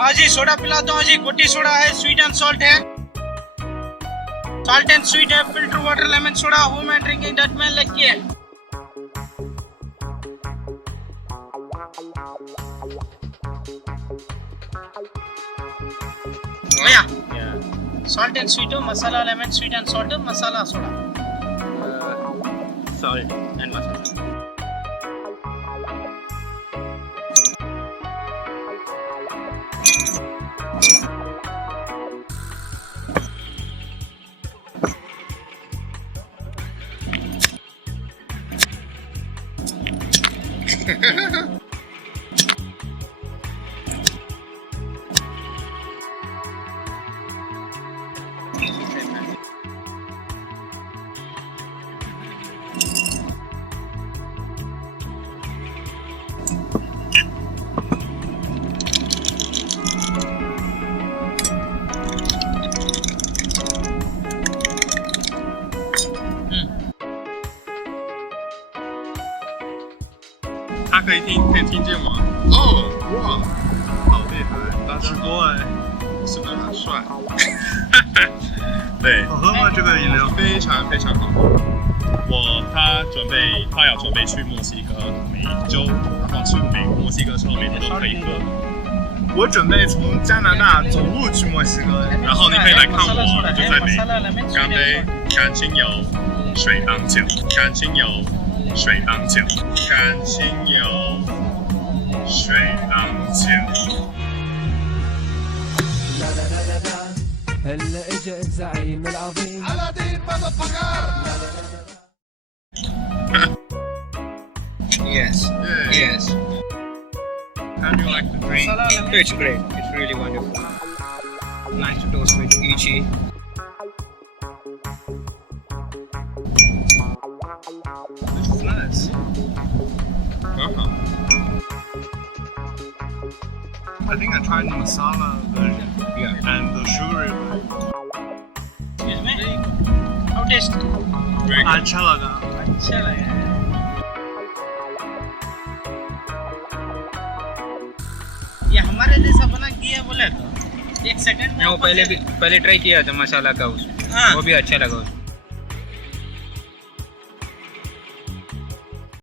हाँ जी सोडा पिलाता हूँ जी। गोटी सोडा है, स्वीट एंड सॉल्ट है, सॉल्ट एंड स्वीट है, filter water, lemon soda, home and drinking that man like है। भैया salt and sweet हो, masala lemon sweet and salt हो, masala soda, salt and masala.他可以听见吗？哦，哇，好厉害！大家多哎，是不是很帅？对，好喝吗？这个饮料非常非常好。他要准备去墨西哥，每周然后去墨西哥之后每天都可以喝。我准备从加拿大走路去墨西哥，然后你可以来看我，就在美。干杯！感情有水当酒，感情有水当酒，感情有水当酒。هلا اجا الزعيم العظيم Yes. Yes. How do you like the drink? It's great. It's really wonderful. Nice to toast with Ichi. This is nice. I think I tried the masala version. Yeah. And the sugary version. Excuse me, how taste? Very good. अच्छा लगा. अच्छा लगा है। ये हमारे जैसा बना किया बोले तो एक सेकंड में मैं वो पहले ट्राई किया था मसाला का उसमें, हाँ। वो भी अच्छा लगा उसमें।